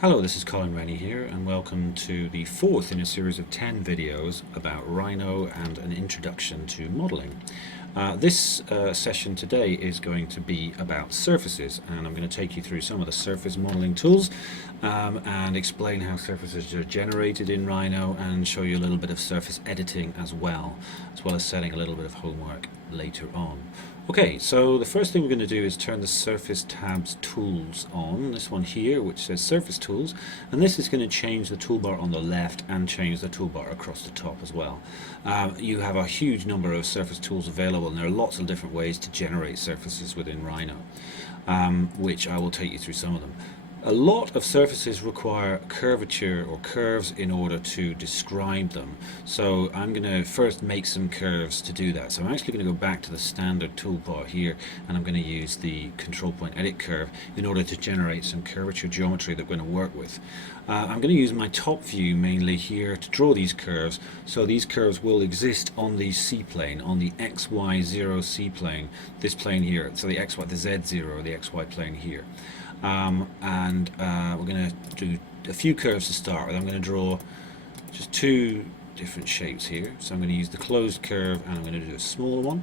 Hello, this is Rhino here, and welcome to the fourth in a series of 10 videos about Rhino and an introduction to modeling. This session today is going to be about surfaces, and I'm going to take you through some of the surface modeling tools and explain how surfaces are generated in Rhino and show you a little bit of surface editing as well as setting a little bit of homework later on. Okay, so the first thing we're going to do is turn the Surface tab's tools on. This one here, which says Surface Tools, and this is going to change the toolbar on the left and change the toolbar across the top as well. You have a huge number of surface tools available, and there are lots of different ways to generate surfaces within Rhino, which I will take you through some of them. A lot of surfaces require curvature or curves in order to describe them. So I'm going to first make some curves to do that. So I'm actually going to go back to the standard toolbar here, and I'm going to use the control point edit curve in order to generate some curvature geometry that we're going to work with. I'm going to use my top view mainly here to draw these curves. So these curves will exist on the C-plane, on the XY0 C-plane, this plane here. So the XY, the Z0, the XY plane here. We're going to do a few curves to start with. I'm going to draw just two different shapes here. So I'm going to use the closed curve, and I'm going to do a smaller one.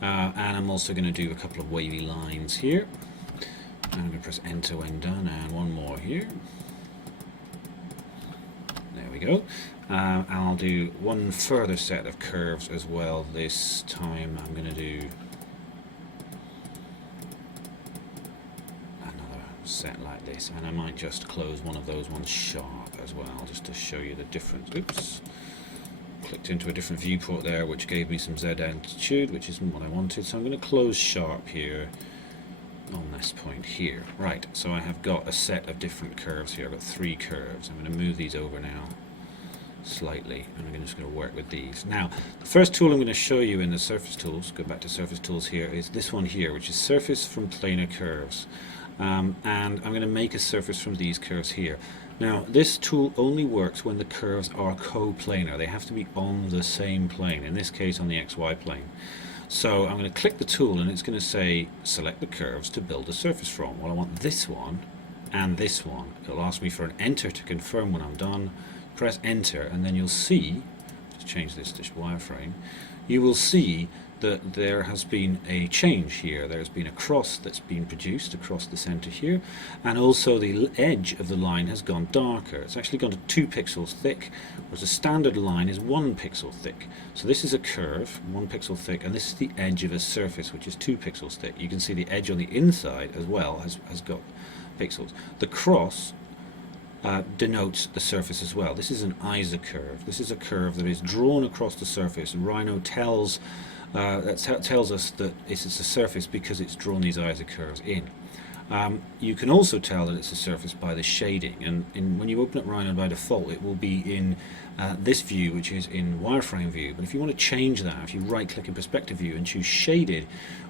And I'm also going to do a couple of wavy lines here. And I'm going to press enter when done, and one more here. There we go. And I'll do one further set of curves as well. This time I'm going to do set like this, and I might just close one of those ones sharp as well, just to show you the difference. Oops, clicked into a different viewport there, which gave me some Z altitude, which isn't what I wanted. So I'm going to close sharp here on this point here. Right, so I have got a set of different curves here. I've got three curves. I'm going to move these over now slightly, and I'm just going to work with these. Now, the first tool I'm going to show you in the surface tools, go back to surface tools here, is this one here, which is surface from planar curves. And I'm going to make a surface from these curves here. Now, this tool only works when the curves are coplanar. They have to be on the same plane, in this case on the XY plane. So I'm going to click the tool, and it's going to say select the curves to build a surface from. Well, I want this one and this one. It'll ask me for an enter to confirm when I'm done. Press enter, and then you'll see, just change this to wireframe, you will see that there has been a change here. There's been a cross that's been produced across the center here, and also the edge of the line has gone darker. It's actually gone to 2 pixels thick, whereas a standard line is 1 pixel thick. So this is a curve, 1 pixel thick, and this is the edge of a surface, which is 2 pixels thick. You can see the edge on the inside as well has got pixels. The cross denotes the surface as well. This is an isocurve. This is a curve that is drawn across the surface. Rhino tells us that it's a surface because it's drawn these isocurves in. You can also tell that it's a surface by the shading, and when you open up Rhino by default, it will be in this view, which is in wireframe view. But if you want to change that, if you right click in perspective view and choose shaded,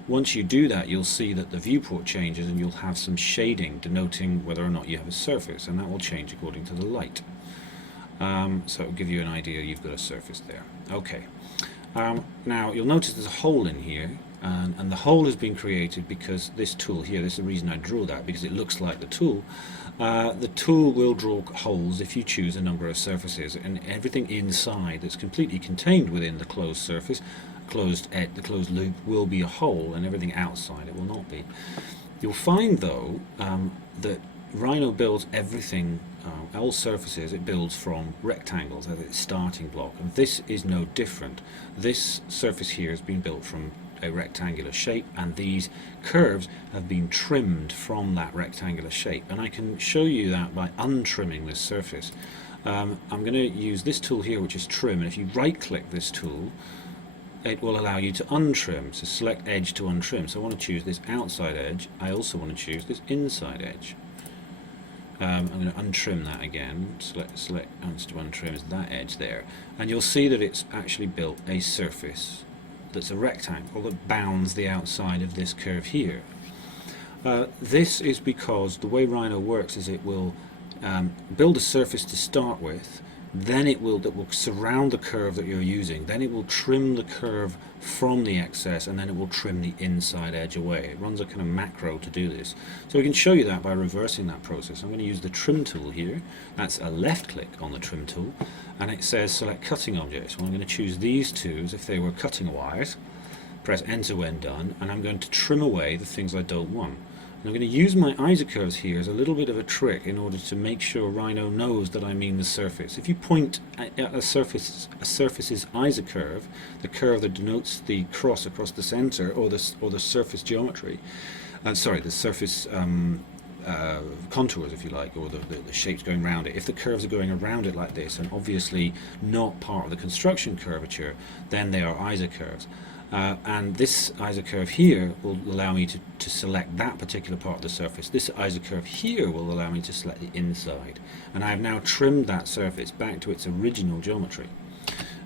once you do that, you'll see that the viewport changes, and you'll have some shading denoting whether or not you have a surface, and that will change according to the light. So it will give you an idea you've got a surface there. Okay. Now you'll notice there's a hole in here, and the hole has been created because this tool here, this is the reason I drew that, because it looks like the tool. The tool will draw holes if you choose a number of surfaces, and everything inside that's completely contained within the closed surface, the closed loop, will be a hole, and everything outside it will not be. You'll find though that Rhino builds everything, all surfaces, it builds from rectangles as its starting block, and this is no different. This surface here has been built from a rectangular shape, and these curves have been trimmed from that rectangular shape, and I can show you that by untrimming this surface. I'm going to use this tool here, which is trim, and if you right click this tool, it will allow you to untrim. So select edge to untrim. So I want to choose this outside edge. I also want to choose this inside edge. I'm going to untrim that again. Select to untrim is that edge there, and you'll see that it's actually built a surface that's a rectangle that bounds the outside of this curve here. This is because the way Rhino works is it will build a surface to start with, then that will surround the curve that you're using. Then it will trim the curve from the excess, and then it will trim the inside edge away. It runs a kind of macro to do this. So we can show you that by reversing that process. I'm going to use the trim tool here. That's a left click on the trim tool, and it says select cutting objects. Well, I'm going to choose these two as if they were cutting wires. Press enter when done, and I'm going to trim away the things I don't want. I'm going to use my Isocurves here as a little bit of a trick in order to make sure Rhino knows that I mean the surface. If you point at a surface's Isocurve, the curve that denotes the cross across the center, or the surface geometry, the surface contours, if you like, or the shapes going around it. If the curves are going around it like this, and obviously not part of the construction curvature, then they are Isocurves. And this Isocurve here will allow me to select that particular part of the surface. This Isocurve here will allow me to select the inside. And I have now trimmed that surface back to its original geometry.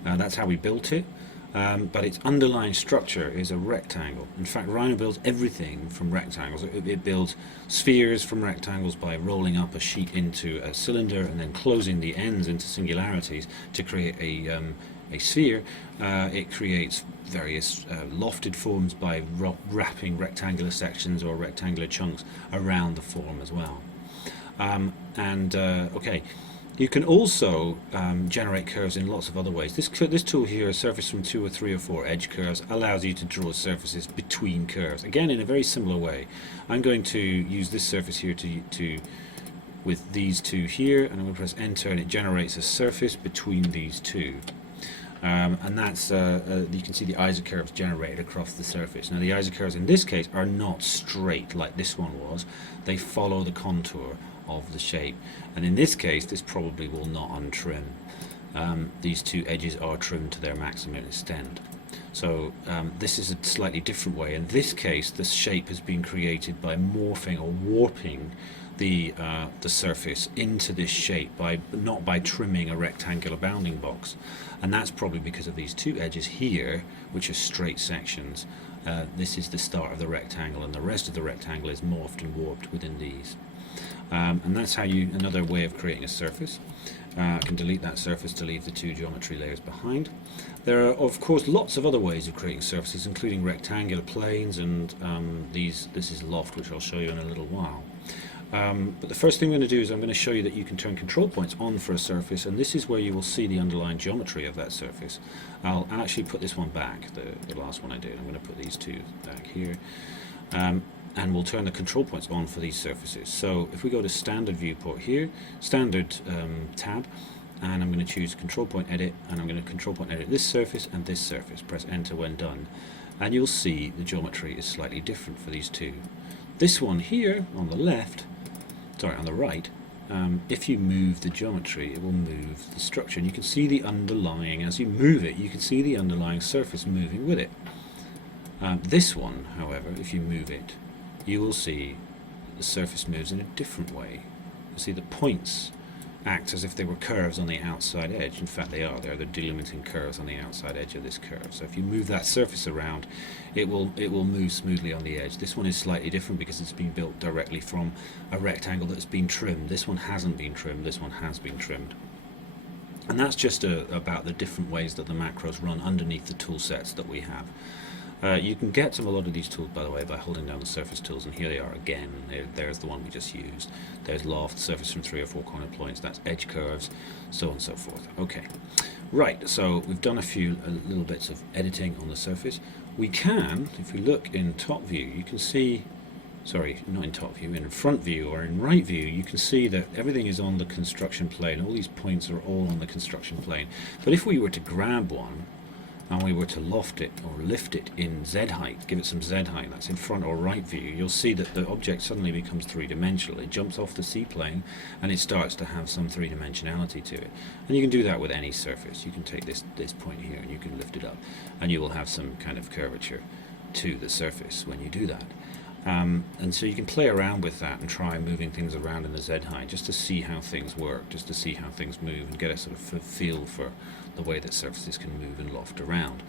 That's how we built it. But its underlying structure is a rectangle. In fact, Rhino builds everything from rectangles. It builds spheres from rectangles by rolling up a sheet into a cylinder and then closing the ends into singularities to create a sphere. It creates various lofted forms by wrapping rectangular sections or rectangular chunks around the form as well. Okay, you can also generate curves in lots of other ways. This tool here, a surface from 2 or 3 or 4 edge curves, allows you to draw surfaces between curves. Again, in a very similar way. I'm going to use this surface here with these two here, and I'm going to press enter, and it generates a surface between these two. And that's you can see the Isocurves generated across the surface. Now the Isocurves in this case are not straight like this one was. They follow the contour of the shape, and in this case this probably will not untrim. These two edges are trimmed to their maximum extent. So this is a slightly different way. In this case, the shape has been created by morphing or warping the surface into this shape not by trimming a rectangular bounding box, and that's probably because of these two edges here, which are straight sections. This is the start of the rectangle, and the rest of the rectangle is morphed and warped within these. And that's how another way of creating a surface. I can delete that surface to leave the two geometry layers behind. There are, of course, lots of other ways of creating surfaces, including rectangular planes, and this is Loft, which I'll show you in a little while. But the first thing I'm going to do is I'm going to show you that you can turn control points on for a surface, and this is where you will see the underlying geometry of that surface. I'll actually put this one back, the last one I did. I'm going to put these two back here. And we'll turn the control points on for these surfaces. So if we go to standard viewport here, standard tab, and I'm going to choose control point edit, and I'm going to control point edit this surface and this surface. Press enter when done, and you'll see the geometry is slightly different for these two. This one here on the left, sorry, on the right, if you move the geometry, it will move the structure, and you can see the underlying, as you move it, you can see the underlying surface moving with it. This one, however, if you move it, you will see the surface moves in a different way. You see the points act as if they were curves on the outside edge. In fact, they are. They're the delimiting curves on the outside edge of this curve. So if you move that surface around, it will move smoothly on the edge. This one is slightly different because it's been built directly from a rectangle that's been trimmed. This one hasn't been trimmed. This one has been trimmed. And that's just about the different ways that the macros run underneath the tool sets that we have. You can get to a lot of these tools, by the way, by holding down the surface tools, and here they are again. There's the one we just used. There's Loft, surface from 3 or 4 corner points, that's edge curves, so on and so forth. Okay, right, so we've done a little bits of editing on the surface. We can, if we look in top view, you can see, sorry, not in top view, in front view or in right view, you can see that everything is on the construction plane. All these points are all on the construction plane. But if we were to grab one, and we were to loft it or lift it in Zheight, give it some Zheight, that's in front or right view, you'll see that the object suddenly becomes three-dimensional. It jumps off the C-plane and it starts to have some three-dimensionality to it. And you can do that with any surface. You can take this point here and you can lift it up, and you will have some kind of curvature to the surface when you do that. And so you can play around with that and try moving things around in the Zheight just to see how things work, just to see how things move and get a sort of feel for the way that surfaces can move and loft around,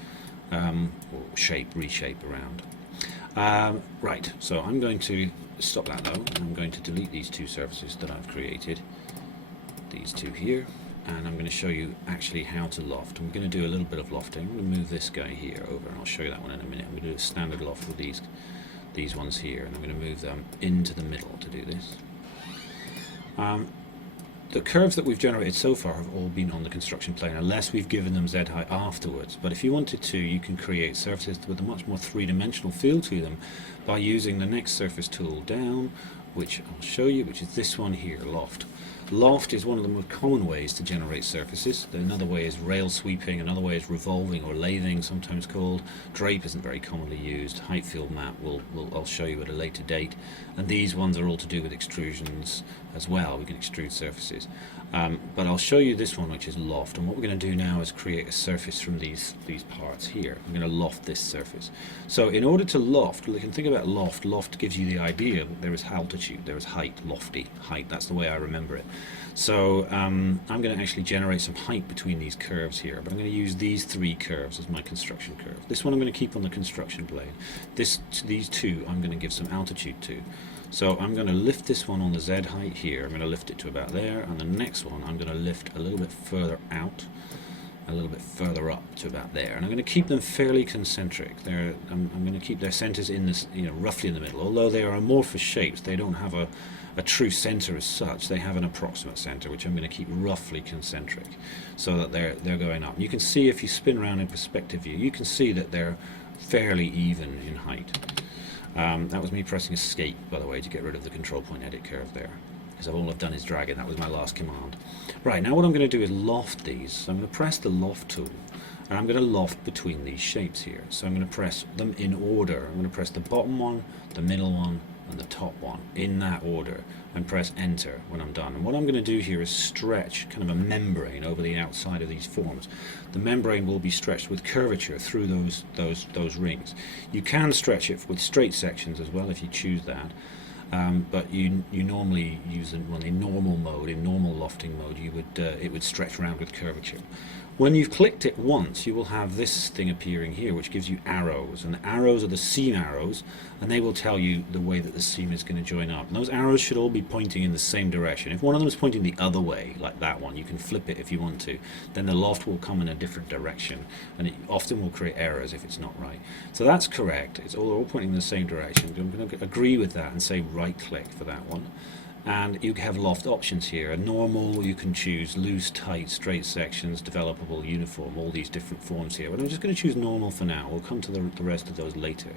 or reshape around. Right, so I'm going to stop that though, and I'm going to delete these two surfaces that I've created, these two here, and I'm going to show you actually how to loft. I'm going to do a little bit of lofting. I'm going to move this guy here over, and I'll show you that one in a minute. I'm going to do a standard loft with these ones here, and I'm going to move them into the middle to do this. The curves that we've generated so far have all been on the construction plane, unless we've given them Z-height afterwards. But if you wanted to, you can create surfaces with a much more three-dimensional feel to them by using the next surface tool down, which I'll show you, which is this one here, Loft. Loft is one of the most common ways to generate surfaces. Another way is rail sweeping, another way is revolving or lathing, sometimes called. Drape isn't very commonly used. Height field map I'll show you at a later date. And these ones are all to do with extrusions as well. We can extrude surfaces. But I'll show you this one, which is Loft. And what we're going to do now is create a surface from these parts here. I'm going to loft this surface. So in order to loft, we can think about loft. Loft gives you the idea that there is altitude, there is height, lofty height. That's the way I remember it. So I'm going to actually generate some height between these curves here, but I'm going to use these three curves as my construction curve. This one I'm going to keep on the construction plane. These two I'm going to give some altitude to. So I'm going to lift this one on the Z height here. I'm going to lift it to about there, and the next one I'm going to lift a little bit further out, a little bit further up to about there, and I'm going to keep them fairly concentric. I'm going to keep their centers in this, roughly in the middle. Although they are amorphous shapes, they don't have a true center as such. They have an approximate center, which I'm going to keep roughly concentric, so that they're going up. You can see if you spin around in perspective view, you can see that they're fairly even in height. That was me pressing escape, by the way, to get rid of the control point edit curve there, because all I've done is drag it. That was my last command. Right, now what I'm going to do is loft these. So I'm going to press the loft tool, and I'm going to loft between these shapes here. So I'm going to press them in order. I'm going to press the bottom one, the middle one, and the top one in that order, and press enter when I'm done. And what I'm going to do here is stretch kind of a membrane over the outside of these forms. The membrane will be stretched with curvature through those rings. You can stretch it with straight sections as well if you choose that, but you normally use it in normal mode, in normal lofting mode. It would stretch around with curvature. When you've clicked it once, you will have this thing appearing here, which gives you arrows, and the arrows are the seam arrows, and they will tell you the way that the seam is going to join up. And those arrows should all be pointing in the same direction. If one of them is pointing the other way, like that one, you can flip it if you want to, then the loft will come in a different direction, and it often will create errors if it's not right. So that's correct. It's all pointing in the same direction. I'm going to agree with that and say right click for that one. And you have loft options here. A normal, you can choose loose, tight, straight sections, developable, uniform, all these different forms here. But I'm just going to choose normal for now. We'll come to the rest of those later.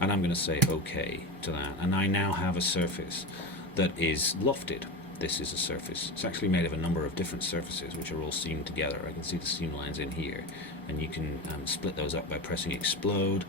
And I'm going to say OK to that. And I now have a surface that is lofted. This is a surface. It's actually made of a number of different surfaces, which are all seamed together. I can see the seam lines in here. And you can split those up by pressing explode.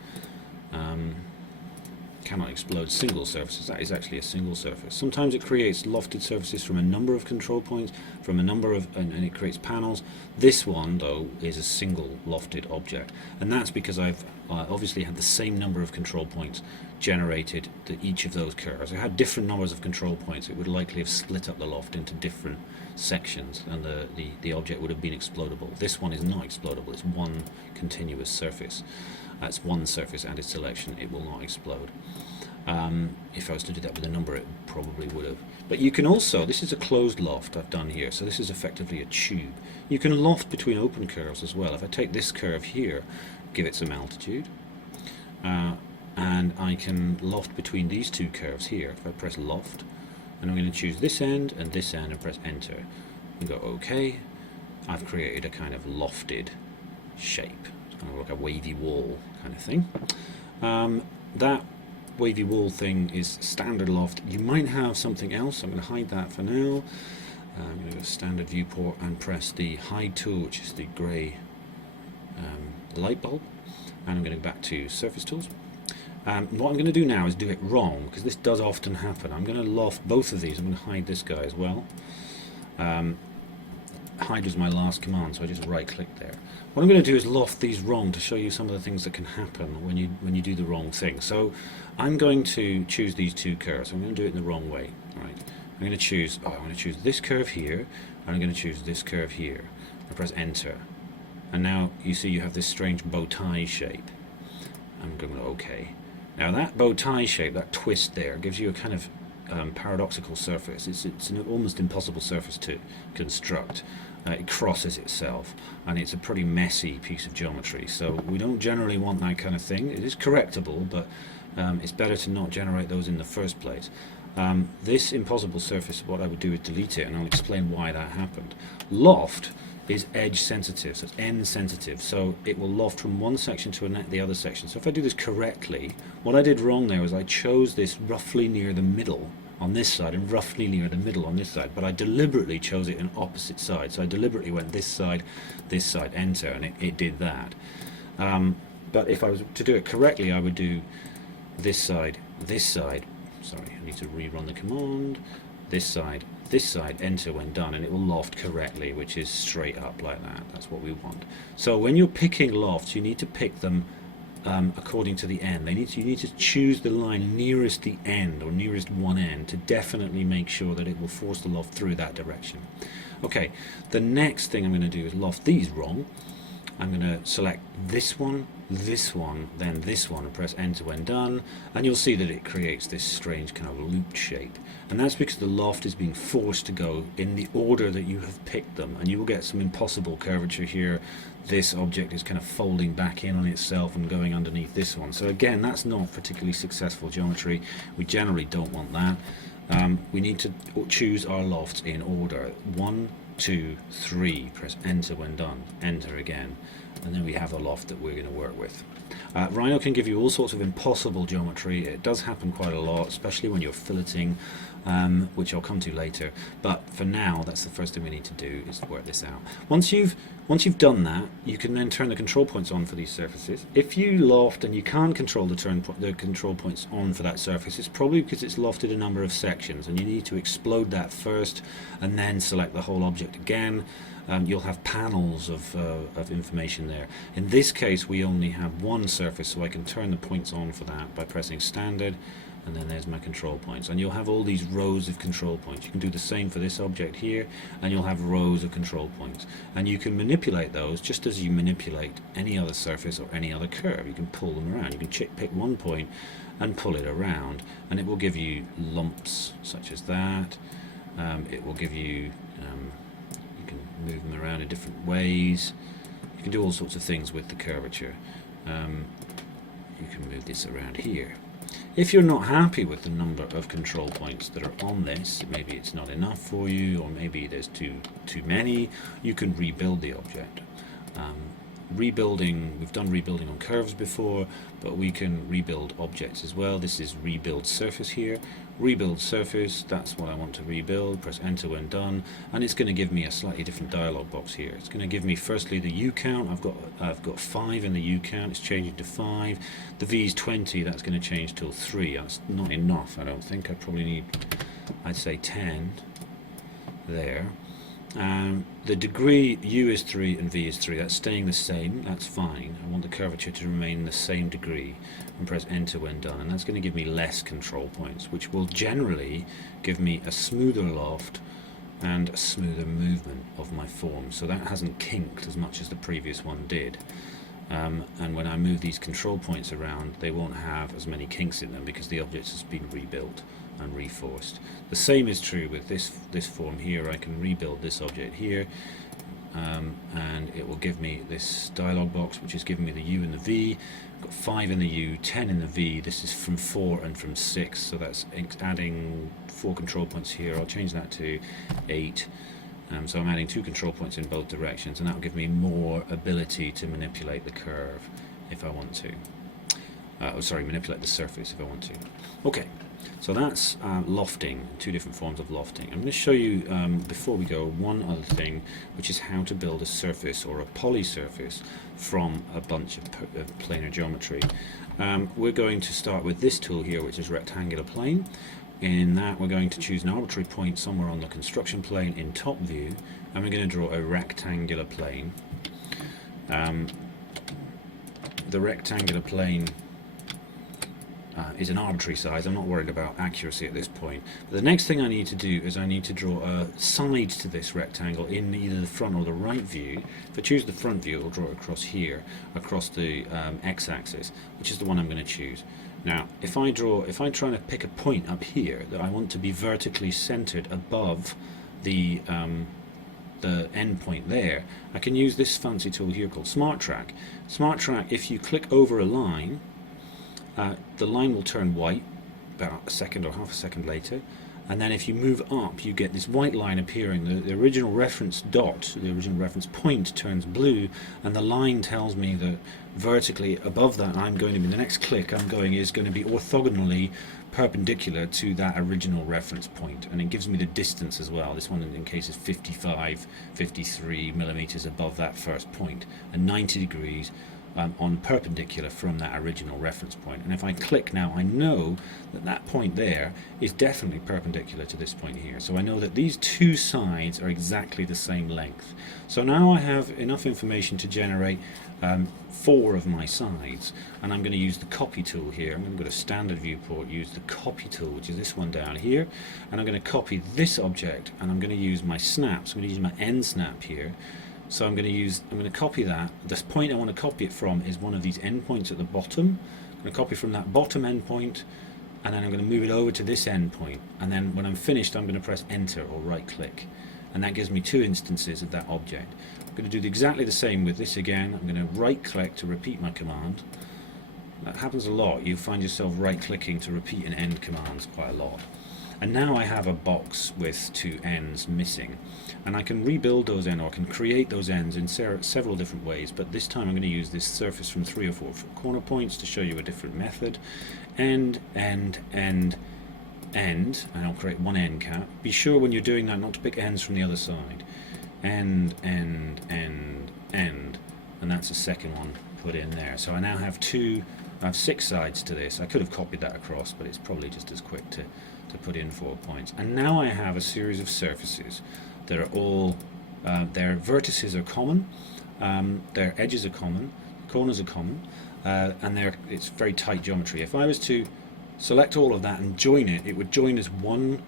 Cannot explode single surfaces. That is actually a single surface. Sometimes it creates lofted surfaces from a number of control points, from a number of, and it creates panels. This one, though, is a single lofted object, and that's because I've obviously had the same number of control points generated to each of those curves. I had different numbers of control points. It would likely have split up the loft into different sections, and the object would have been explodable. This one is not explodable. It's one continuous surface. It's one surface and its selection. It will not explode. If I was to do that with a number, it probably would have. But you can also, this is a closed loft I've done here, so this is effectively a tube. You can loft between open curves as well. If I take this curve here, give it some altitude, and I can loft between these two curves here. If I press loft, and I'm going to choose this end and press enter, and go OK, I've created a kind of lofted shape. It's kind of like a wavy wall kind of thing. That wavy wall thing is standard loft. You might have something else. I'm going to hide that for now. I'm going to go to standard viewport and press the hide tool, which is the grey light bulb, and I'm going to go back to surface tools. What I'm going to do now is do it wrong, because this does often happen. I'm going to loft both of these. I'm going to hide this guy as well. Hide was my last command, so I just right click there. What I'm going to do is loft these wrong to show you some of the things that can happen when you do the wrong thing. So I'm going to choose these two curves. I'm going to do it in the wrong way. Right. I'm going to choose this curve here, and I'm going to choose this curve here. I press enter, and now you see you have this strange bow tie shape. I'm going to OK. Now that bow tie shape, that twist there, gives you a kind of paradoxical surface. It's an almost impossible surface to construct. it crosses itself, and it's a pretty messy piece of geometry, so we don't generally want that kind of thing. It is correctable, but it's better to not generate those in the first place. This impossible surface, what I would do is delete it, and I'll explain why that happened. Loft is edge sensitive, so it's end sensitive, so it will loft from one section to the other section. So if I do this correctly, what I did wrong there was I chose this roughly near the middle on this side and roughly near the middle on this side, but I deliberately chose it in opposite sides. So I deliberately went this side, enter, and it did that. But if I was to do it correctly, I would do this side, sorry, I need to rerun the command, this side, enter when done, and it will loft correctly, which is straight up like that. That's what we want. So when you're picking lofts, you need to pick them according to the end. You need to choose the line nearest the end, or nearest one end, to definitely make sure that it will force the loft through that direction. Okay, the next thing I'm going to do is loft these wrong. I'm going to select this one, then this one, and press enter when done, and you'll see that it creates this strange kind of looped shape. And that's because the loft is being forced to go in the order that you have picked them, and you will get some impossible curvature here. This object is kind of folding back in on itself and going underneath this one. So again, that's not particularly successful geometry. We generally don't want that. We need to choose our lofts in order. 1, 2, 3, press enter when done, enter again, and then we have a loft that we're going to work with. Rhino can give you all sorts of impossible geometry. It does happen quite a lot, especially when you're filleting, which I'll come to later, but for now that's the first thing we need to do, is work this out. Once you've done that, you can then turn the control points on for these surfaces. If you loft and you can't control the control points on for that surface, it's probably because it's lofted a number of sections, and you need to explode that first and then select the whole object again. You'll have panels of information there. In this case, we only have one surface, so I can turn the points on for that by pressing standard, and then there's my control points. And you'll have all these rows of control points. You can do the same for this object here, and you'll have rows of control points. And you can manipulate those just as you manipulate any other surface or any other curve. You can pull them around. You can pick one point and pull it around, and it will give you lumps such as that. It will give you move them around in different ways. You can do all sorts of things with the curvature. You can move this around here. If you're not happy with the number of control points that are on this, maybe it's not enough for you, or maybe there's too many, you can rebuild the object. Rebuilding, we've done rebuilding on curves before, but we can rebuild objects as well. This is rebuild surface here. Rebuild surface, that's what I want to rebuild. Press enter when done, and it's going to give me a slightly different dialog box here. It's going to give me firstly the U count. I've got 5 in the U count. It's changing to 5. The V is 20. That's going to change till 3. That's not enough, I don't think. I probably need, I'd say 10 there. The degree U is 3 and V is 3. That's staying the same. That's fine. I want the curvature to remain the same degree, and press enter when done, and that's going to give me less control points, which will generally give me a smoother loft and a smoother movement of my form. So that hasn't kinked as much as the previous one did. And when I move these control points around, they won't have as many kinks in them because the object has been rebuilt and reforced. The same is true with this form here. I can rebuild this object here, and it will give me this dialog box, which is giving me the U and the V. I've got 5 in the U, 10 in the V. This is from 4 and from 6, so that's adding 4 control points here. I'll change that to 8. So I'm adding 2 control points in both directions, and that will give me more ability to manipulate the curve if I want to. Manipulate the surface if I want to. Okay, so that's lofting, 2 different forms of lofting. I'm going to show you, before we go, one other thing, which is how to build a surface or a polysurface from a bunch of planar geometry. We're going to start with this tool here, which is rectangular plane. In that, we're going to choose an arbitrary point somewhere on the construction plane in top view, and we're going to draw a rectangular plane. The rectangular plane is an arbitrary size. I'm not worried about accuracy at this point. But the next thing I need to do is I need to draw a side to this rectangle in either the front or the right view. If I choose the front view, it'll draw it across here, across the x-axis, which is the one I'm going to choose. Now, if I'm trying to pick a point up here that I want to be vertically centered above the the endpoint there, I can use this fancy tool here called Smart Track. Smart Track, if you click over a line, the line will turn white about a second or half a second later, and then if you move up you get this white line appearing. The original reference dot, the original reference point, turns blue, and the line tells me that vertically above that I'm going to be, the next click I'm going is going to be orthogonally perpendicular to that original reference point, and it gives me the distance as well. This one in case is 53 millimeters above that first point, and 90 degrees on perpendicular from that original reference point. And if I click now, I know that that point there is definitely perpendicular to this point here. So I know that these two sides are exactly the same length. So now I have enough information to generate 4 of my sides, and I'm going to use the copy tool here. I'm going to go to standard viewport, use the copy tool, which is this one down here, and I'm going to copy this object, and I'm going to use my snaps. I'm going to use my end snap here. So I'm going to copy that. This point I want to copy it from is one of these endpoints at the bottom. I'm going to copy from that bottom endpoint, and then I'm going to move it over to this endpoint. And then when I'm finished, I'm going to press Enter or right click, and that gives me 2 instances of that object. I'm going to do exactly the same with this again. I'm going to right click to repeat my command. That happens a lot. You find yourself right clicking to repeat and end commands quite a lot. And now I have a box with 2 ends missing, and I can rebuild those ends, or I can create those ends in several different ways, but this time I'm going to use this surface from 3 or 4 corner points to show you a different method. End, end, end, end, and I'll create one end cap. Be sure when you're doing that not to pick ends from the other side. End, end, end, end, and that's the second one put in there. So I now have 6 sides to this. I could have copied that across, but it's probably just as quick to put in 4 points. And now I have a series of surfaces that are all, their vertices are common, their edges are common, corners are common, and it's very tight geometry. If I was to select all of that and join it, it would join as one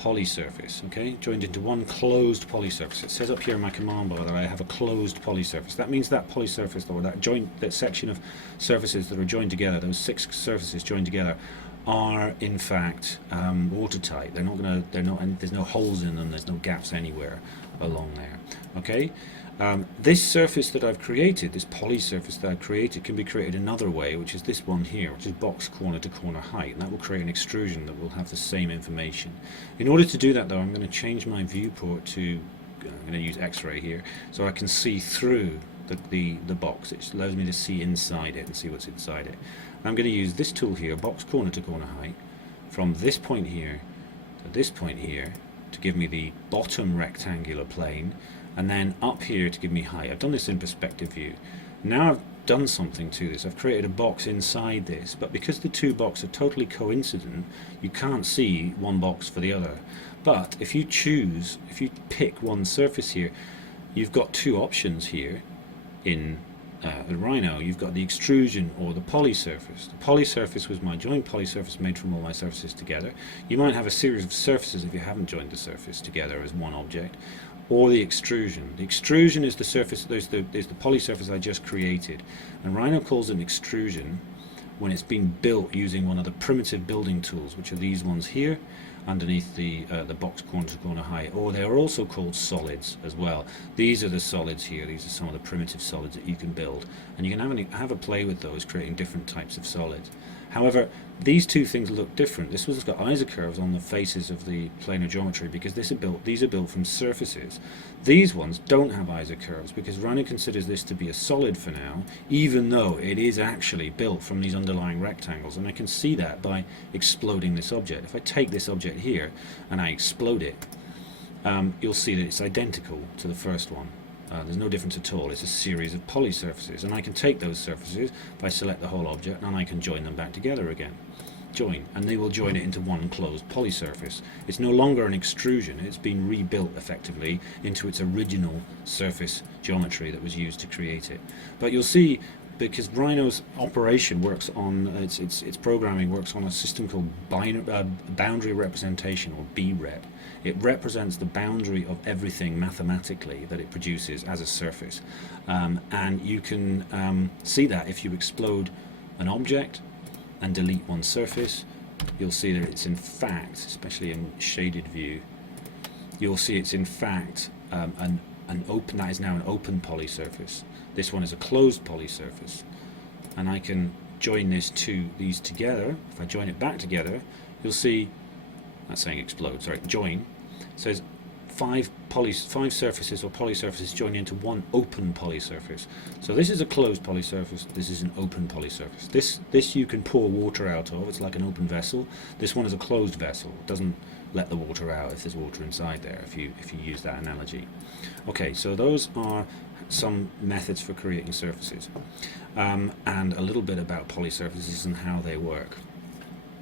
polysurface, okay? Joined into one closed polysurface. It says up here in my command bar that I have a closed polysurface. That means that polysurface, or that section of surfaces that are joined together, those 6 surfaces joined together, are in fact watertight. There's no holes in them, there's no gaps anywhere along there. Okay, this surface that I've created, this polysurface that I've created, can be created another way, which is this one here, which is box corner to corner height, and that will create an extrusion that will have the same information. In order to do that though, I'm going to change my viewport to, I'm going to use X-ray here, so I can see through the box. It allows me to see inside it and see what's inside it. I'm going to use this tool here, box corner to corner height, from this point here to this point here to give me the bottom rectangular plane, and then up here to give me height. I've done this in perspective view. Now I've done something to this. I've created a box inside this, but because the 2 boxes are totally coincident, you can't see one box for the other. But if you pick one surface here, you've got 2 options here in the Rhino. You've got the extrusion or the polysurface. The polysurface was my joint polysurface made from all my surfaces together. You might have a series of surfaces if you haven't joined the surface together as one object. Or the extrusion. The extrusion is the surface, there's the polysurface I just created. And Rhino calls it an extrusion when it's been built using one of the primitive building tools, which are these ones here, underneath the box corner to corner height, or they are also called solids as well. These are the solids here. These are some of the primitive solids that you can build, and you can have a play with those, creating different types of solids. However, these 2 things look different. This one's got isocurves on the faces of the planar geometry because these are built from surfaces. These ones don't have isocurves because Rhino considers this to be a solid for now, even though it is actually built from these underlying rectangles, and I can see that by exploding this object. If I take this object here and I explode it, you'll see that it's identical to the first one. There's no difference at all. It's a series of polysurfaces, and I can take those surfaces if I select the whole object, and I can join them back together again. Join, and they will join it into one closed polysurface. It's no longer an extrusion. It's been rebuilt effectively into its original surface geometry that was used to create it. But you'll see, because Rhino's operation works on, its programming works on a system called boundary representation, or BREP. It represents the boundary of everything mathematically that it produces as a surface. And you can see that if you explode an object and delete one surface, you'll see that it's in fact, especially in shaded view, you'll see it's in fact an open, that is now an open polysurface. This one is a closed polysurface, and I can join these together. If I join it back together, you'll see, that's saying explode, sorry, join. It says five surfaces or polysurfaces join into one open polysurface. So this is a closed polysurface, this is an open polysurface. This you can pour water out of, it's like an open vessel. This one is a closed vessel, it doesn't let the water out if there's water inside there, if you use that analogy. Okay, so those are some methods for creating surfaces, and a little bit about polysurfaces and how they work.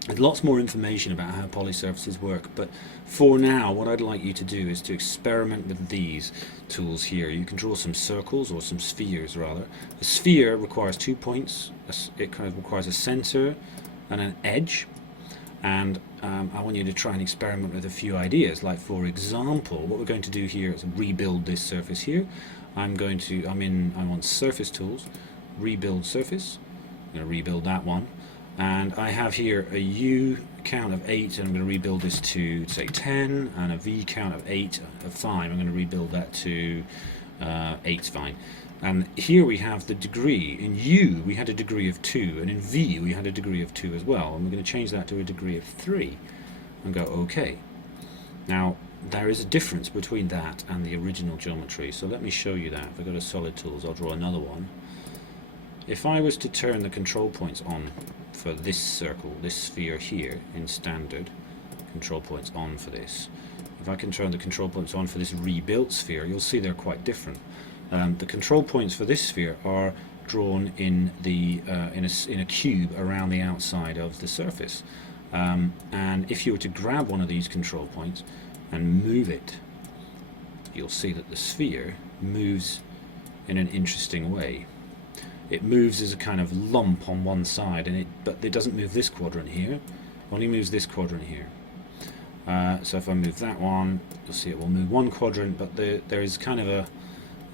There's lots more information about how polysurfaces work, but for now what I'd like you to do is to experiment with these tools here. You can draw some circles, or some spheres rather. A sphere requires 2 points, it kind of requires a center and an edge, and I want you to try and experiment with a few ideas. Like, for example, what we're going to do here is rebuild this surface here. I'm on surface tools, rebuild surface. I'm going to rebuild that one, and I have here a U count of 8, and I'm going to rebuild this to say 10, and a V count of 8 of 5. I'm going to rebuild that to 8 fine. And here we have the degree. In U we had a degree of 2, and in V we had a degree of 2 as well, and we're going to change that to a degree of 3 and go OK. Now there is a difference between that and the original geometry, so let me show you that. If I go to solid tools, I'll draw another one. If I was to turn the control points on for this circle, this sphere here, in standard, control points on for this. If I can turn the control points on for this rebuilt sphere, you'll see they're quite different. The control points for this sphere are drawn in a cube around the outside of the surface. And if you were to grab one of these control points and move it, you'll see that the sphere moves in an interesting way. It moves as a kind of lump on one side, but it doesn't move this quadrant here, it only moves this quadrant here. So if I move that one, you'll see it will move one quadrant, but there is kind of a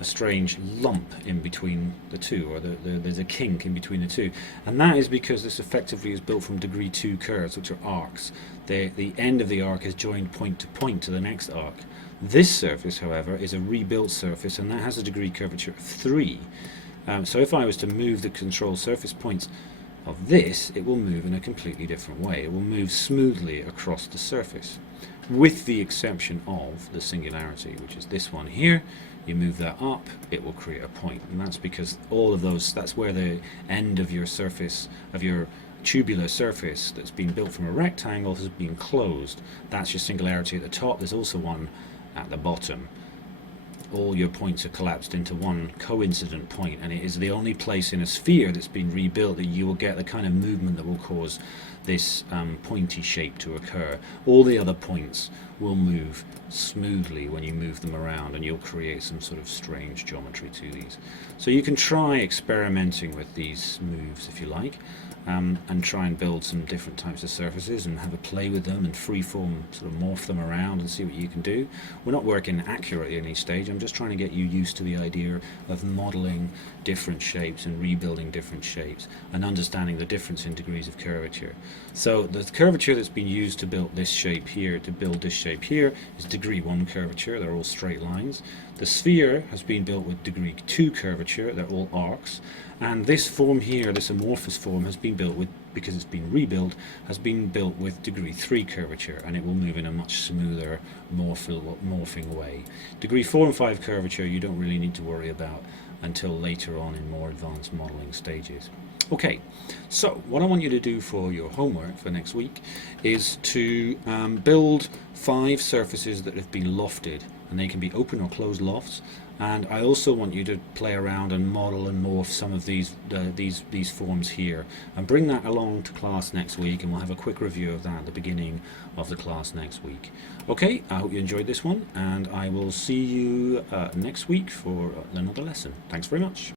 strange lump in between the two, or there's a kink in between the two, and that is because this effectively is built from degree 2 curves, which are arcs. The end of the arc is joined point to point to the next arc. This surface, however, is a rebuilt surface, and that has a degree curvature of 3. So if I was to move the control surface points of this, it will move in a completely different way. It will move smoothly across the surface, with the exception of the singularity, which is this one here. You move that up, it will create a point, and that's because all of those, that's where the end of your surface, of your tubular surface that's been built from a rectangle, has been closed. That's your singularity at the top. There's also one at the bottom. All your points are collapsed into one coincident point, and it is the only place in a sphere that's been rebuilt that you will get the kind of movement that will cause this pointy shape to occur. All the other points will move smoothly when you move them around, and you'll create some sort of strange geometry to these. So you can try experimenting with these moves if you like, and try and build some different types of surfaces and have a play with them and freeform, sort of morph them around and see what you can do. We're not working accurately in each stage. I'm just trying to get you used to the idea of modeling different shapes and rebuilding different shapes and understanding the difference in degrees of curvature. So the curvature that's been used to build this shape here, is degree 1 curvature. They're all straight lines. The sphere has been built with degree 2 curvature. They're all arcs. And this form here, this amorphous form, has been built with, because it's been rebuilt, has been built with degree 3 curvature, and it will move in a much smoother, morphing way. Degree 4 and 5 curvature you don't really need to worry about until later on in more advanced modeling stages. Okay, so what I want you to do for your homework for next week is to build 5 surfaces that have been lofted, and they can be open or closed lofts. And I also want you to play around and model and morph some of these forms here, and bring that along to class next week, and we'll have a quick review of that at the beginning of the class next week. Okay, I hope you enjoyed this one, and I will see you next week for another lesson. Thanks very much.